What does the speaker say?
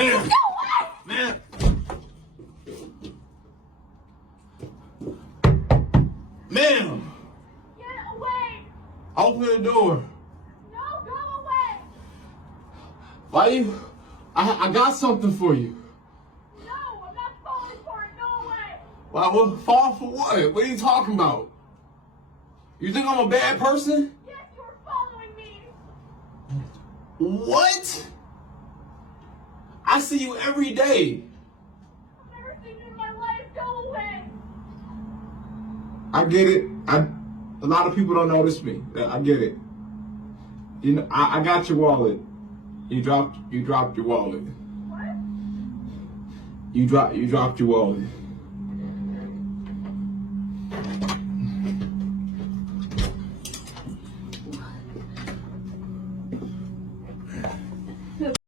Ma'am! Go away! Ma'am! Ma'am! Get away! Open the door. No, go away! Why you? I got something for you. No, I'm not falling for it. Go away! Why, what, fall for what? What are you talking about? You think I'm a bad person? Yes, you were following me! What? I see you every day. I've never seen you in my life. Go away! I get it. A lot of people don't notice me. I get it. You know, I got your wallet. You dropped your wallet. What? You dropped your wallet.